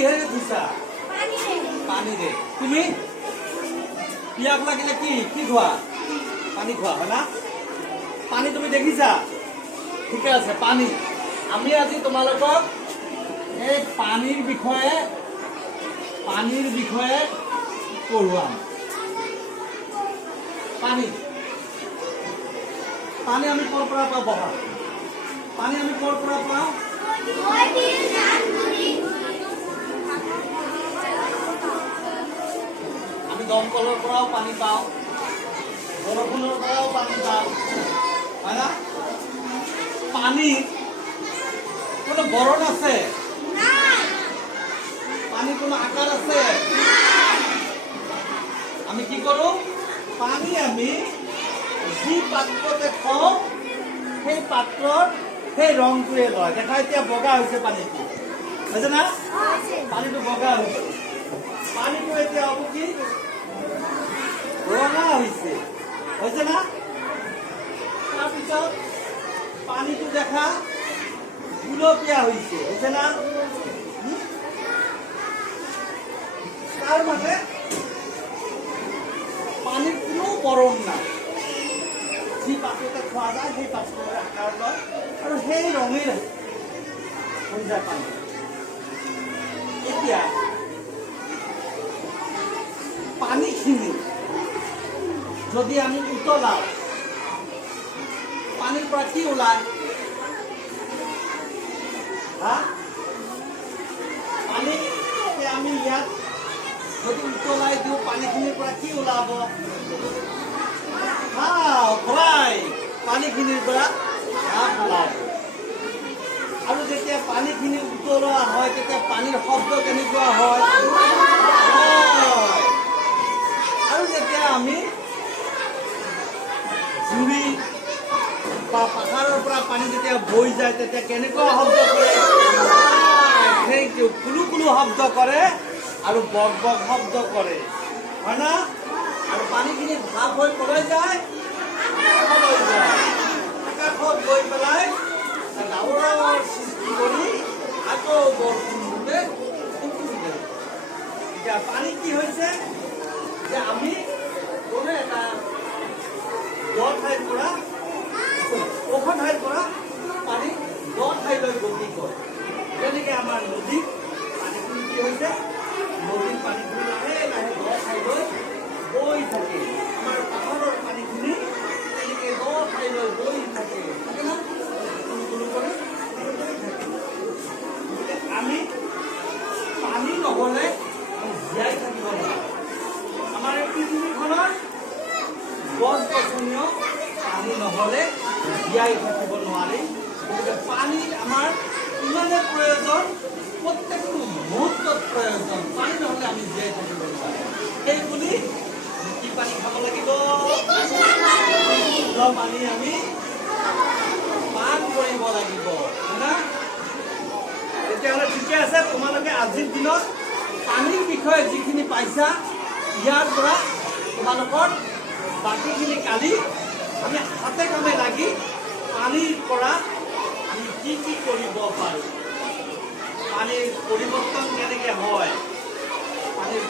কিহেৰে ধুইছা? পানীৰে। তুমি পিয়াস লাগিলে কি কি খোৱা? পানী খোৱা হয় না? পানী তুমি দেখিছা? ঠিকে আছে, পানী। আমি আজি তোমালোকক এই পানীৰ বিষয়ে পঢ়ুৱাম। পানী পানী আমি ক'ৰ পৰা পাওঁ? বহা। পানী আমি ক'ৰ পৰা পাওঁ? আমি দমকলৰ পৰাও পানী পাওঁ, বৰষুণৰ পৰাও পানী পাওঁ, হয় না? পানী কোনো বৰণ আছে? পানী কোনো আকাৰ আছে? আমি কি কৰো? পানী আমি যি পাত্ৰতে থওঁ সেই পাত্ৰৰ সেই ৰংটোৱে লয়। দেখা এতিয়া বগা হৈছে পানীটো, হৈছে না? পানীটো বগা হৈছে। পানীটো এতিয়া হ'ব কি? ৰঙা হৈছে, হৈছে না? তাৰপিছত পানীটো দেখা গুলপীয়া হৈছে, হৈছে না? তাৰ মানে পানীৰ কোনো বৰণ নাই। যি পাত্ৰতে খোৱা যায় সেই পাত্ৰৰে আকাৰ লয় আৰু সেই ৰঙেৰে হৈ যায় পানী। এতিয়া পানীখিনি যদি আমি উতলাও, পানীৰ পৰা কি ওলায়? পানী আমি ইয়াত যদি উতলাই দিওঁ, পানীখিনিৰ পৰা কি ওলাব? পানীখিনিৰ পৰা ভাপ ওলাব। আৰু যেতিয়া পানীখিনি উতলোৱা হয় তেতিয়া পানীৰ শব্দ কেনেকুৱা হয়? আৰু যেতিয়া আমি জুৰি বা পাহাৰৰ পৰা পানী যেতিয়া বৈ যায় তেতিয়া কেনেকুৱা শব্দ কৰে? কুলু কুলু শব্দ কৰে আৰু বক বক শব্দ কৰে, হয় না? আৰু পানীখিনি ভাপ হৈ পলাই যায়, আকাশত গৈ পেলাই ডাৱৰৰ সৃষ্টি কৰি আকৌ বৰষুণ দিলে। এতিয়া পানী কি হৈছে যে আমি কোনো এটা দ ঠাইৰ পৰা ওখ ঠাইৰ পৰা পানী দ ঠাইলৈ গতি কৰে। যেনেকে আমাৰ নদীত পানীখিনি কি হৈছে? নদীৰ পানীখিনি লাহে লাহে দ ঠাইলৈ বৈ থাকে। আমাৰ পাহাৰৰ পানীখিনি তেনেকে দ ঠাইলৈ বৈ থাকে, থাকে না? আমি পানী নহ'লে জীয়াই থাকিব নোৱাৰো। আমাৰ এই পৃথিৱীখনৰ গছ গছনিও পানী নহ'লে জীয়াই থাকিব নোৱাৰি। গতিকে পানীৰ আমাৰ ইমানে প্ৰয়োজন, প্ৰত্যেকটো মুহূৰ্তত প্ৰয়োজন। পানী নহ'লে আমি জীয়াই থাকিব নোৱাৰো। সেই বুলি কি পানী খাব লাগিব? পানী আমি পান কৰিব লাগিব, হয় না? তেতিয়াহ'লে ঠিকে আছে। তোমালোকে আজিৰ দিনত পানীৰ বিষয়ে যিখিনি পাইছা, ইয়াৰ পৰা তোমালোকৰ বাকীখিনি কালি আমি হাতে কামে লাগি পানীৰ পৰা আমি কি কি কৰিব পাৰোঁ, পানীৰ পৰিৱৰ্তন কেনেকৈ হয়, পানীৰ